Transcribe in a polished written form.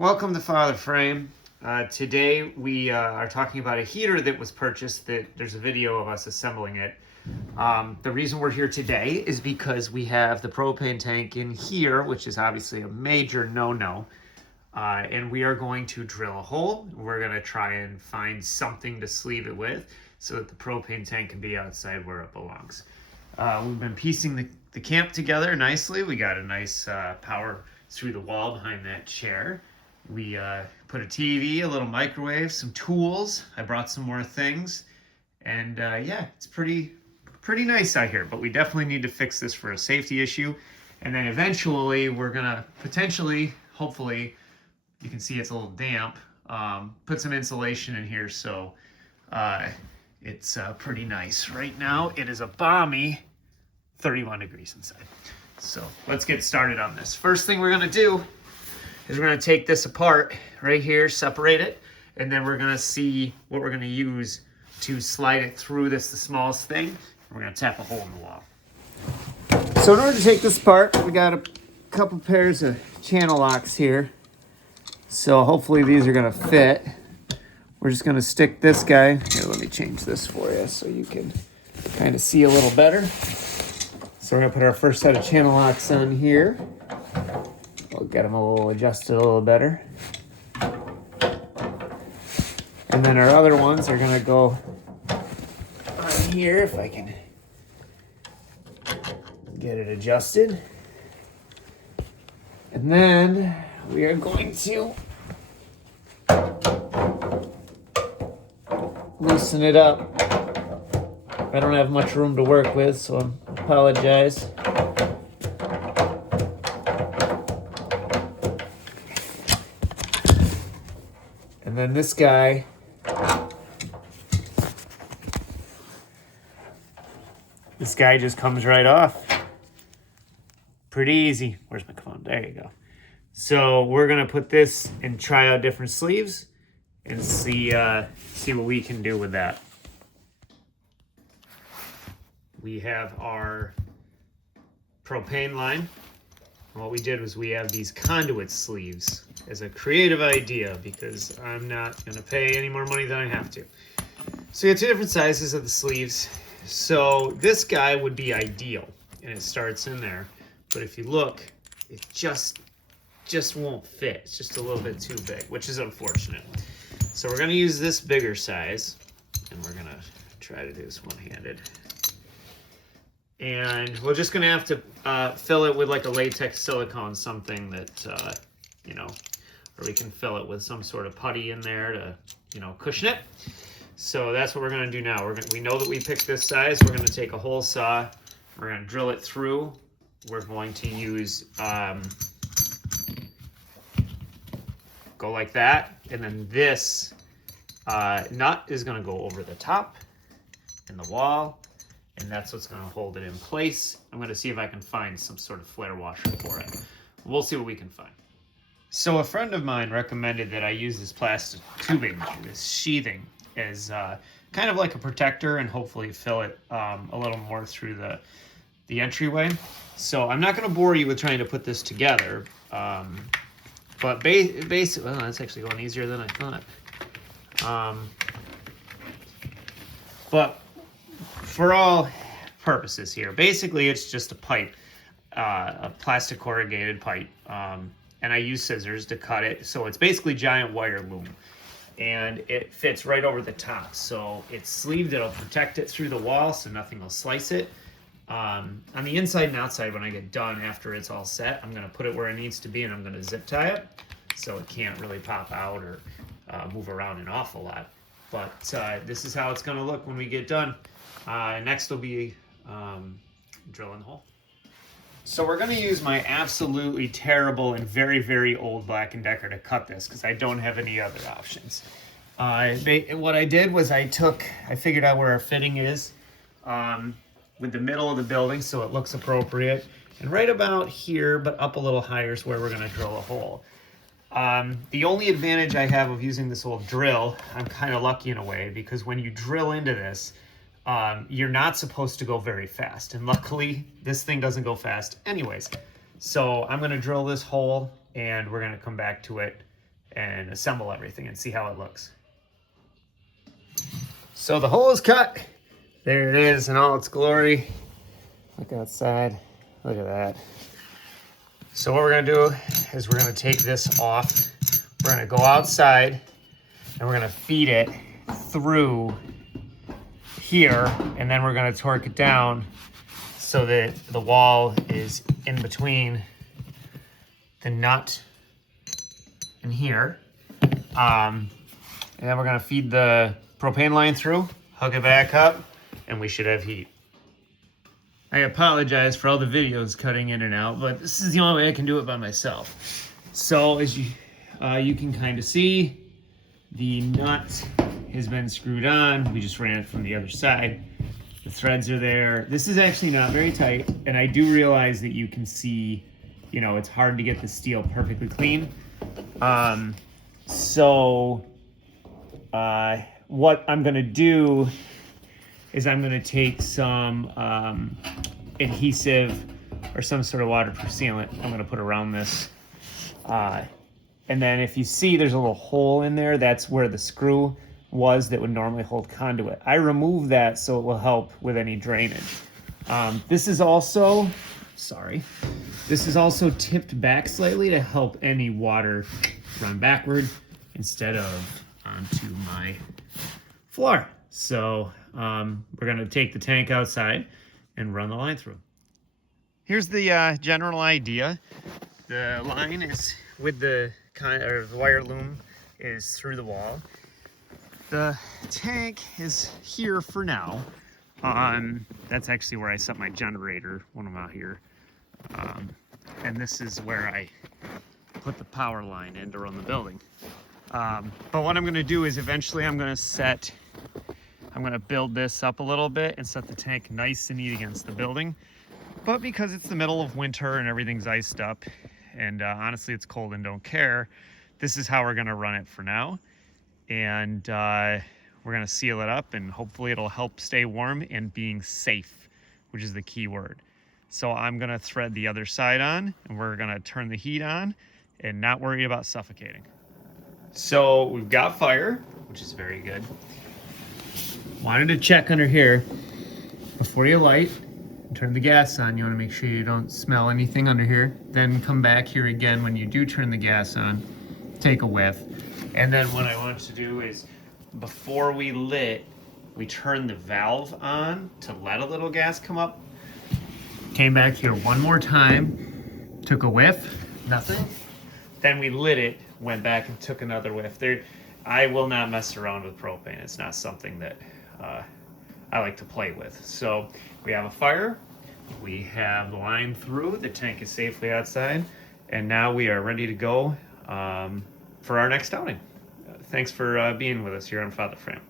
Welcome to Father Frame. Today we are talking about a heater that was purchased. There's a video of us assembling it. The reason we're here today is because we have the propane tank in here, which is obviously a major no-no. And we are going to drill a hole. We're going to try and find something to sleeve it with so that the propane tank can be outside where it belongs. We've been piecing the camp together nicely. We got a nice power through the wall behind that chair. We put a TV, a little microwave, some tools. I brought some more things. And yeah, it's pretty nice out here, but we definitely need to fix this for a safety issue. And then eventually we're gonna potentially, hopefully, you can see it's a little damp, put some insulation in here so it's pretty nice. Right now it is a balmy 31 degrees inside. So let's get started on this. First thing we're gonna do is we're gonna take this apart right here, separate it, and then we're gonna see what we're gonna use to slide it through this, the smallest thing. We're gonna tap a hole in the wall. So in order to take this apart, we got a couple pairs of channel locks here. So hopefully these are gonna fit. We're just gonna stick this guy. Here, let me change this for you so you can kind of see a little better. So we're gonna put our first set of channel locks on here. We'll get them a little adjusted a little better. And then our other ones are gonna go on here if I can get it adjusted. And then we are going to loosen it up. I don't have much room to work with, so I apologize. And then this guy, just comes right off. Pretty easy. Where's my phone? There you go. So we're gonna put this and try out different sleeves and see what we can do with that. We have our propane line. What we did was we have these conduit sleeves as a creative idea because I'm not gonna pay any more money than I have to. So we have two different sizes of the sleeves. So this guy would be ideal and it starts in there. But if you look, it just won't fit. It's just a little bit too big, which is unfortunate. So we're gonna use this bigger size and we're gonna try to do this one-handed. And we're just gonna have to fill it with like a latex silicone, something that, you know, or we can fill it with some sort of putty in there to, you know, cushion it. So that's what we're gonna do now. We know that we picked this size. We're gonna take a hole saw. We're gonna drill it through. We're going to use, go like that. And then this nut is gonna go over the top in the wall. And that's what's gonna hold it in place. I'm gonna see if I can find some sort of flare washer for it. We'll see what we can find. So a friend of mine recommended that I use this plastic tubing, this sheathing, as kind of like a protector and hopefully fill it a little more through the entryway. So I'm not gonna bore you with trying to put this together, but basically, well, that's actually going easier than I thought. But for all purposes here, basically it's just a pipe, a plastic corrugated pipe, and I use scissors to cut it. So it's basically giant wire loom, and it fits right over the top. So it's sleeved, it'll protect it through the wall so nothing will slice it. On the inside and outside, when I get done, after it's all set, I'm gonna put it where it needs to be and I'm gonna zip tie it so it can't really pop out or move around an awful lot. But this is how it's gonna look when we get done. Next will be drilling the hole. So we're gonna use my absolutely terrible and very, very old Black & Decker to cut this because I don't have any other options. What I did was I figured out where our fitting is with the middle of the building so it looks appropriate. And right about here, but up a little higher, is where we're gonna drill a hole. The only advantage I have of using this old drill, I'm kind of lucky in a way, because when you drill into this, you're not supposed to go very fast. And luckily, this thing doesn't go fast anyways. So I'm gonna drill this hole and we're gonna come back to it and assemble everything and see how it looks. So the hole is cut. There it is in all its glory. Look outside. Look at that. So what we're gonna do is we're gonna take this off. We're gonna go outside and we're gonna feed it through here, and then we're gonna torque it down so that the wall is in between the nut and here. And then we're gonna feed the propane line through, hook it back up, and we should have heat. I apologize for all the videos cutting in and out, but this is the only way I can do it by myself. So as you can kind of see, the nut has been screwed on. We just ran it from the other side. The threads are there. This is actually not very tight, and I do realize that you can see, you know, it's hard to get the steel perfectly clean. What I'm gonna do is I'm gonna take some adhesive or some sort of waterproof sealant I'm gonna put around this. And then if you see there's a little hole in there, that's where the screw was that would normally hold conduit. I removed that so it will help with any drainage. This is also tipped back slightly to help any water run backward instead of onto my floor. So we're gonna take the tank outside and run the line through. Here's the general idea. The line is with the wire loom is through the wall. The tank is here for now. That's actually where I set my generator when I'm out here. And this is where I put the power line in to run the building. But what I'm gonna do is eventually I'm gonna build this up a little bit and set the tank nice and neat against the building. But because it's the middle of winter and everything's iced up, and honestly it's cold and don't care, this is how we're gonna run it for now. And we're gonna seal it up, and hopefully it'll help stay warm and being safe, which is the key word. So I'm gonna thread the other side on, and we're gonna turn the heat on and not worry about suffocating. So we've got fire, which is very good. Wanted to check under here before you light and turn the gas on. You want to make sure you don't smell anything under here. Then come back here again when you do turn the gas on, take a whiff. And then what I want to do is before we lit, we turned the valve on to let a little gas come up. Came back here one more time, took a whiff, nothing. Then we lit it, went back and took another whiff. I will not mess around with propane. It's not something that I like to play with. So we have a fire, we have the line through, the tank is safely outside, and now we are ready to go for our next outing. Thanks for being with us here on Father Frame.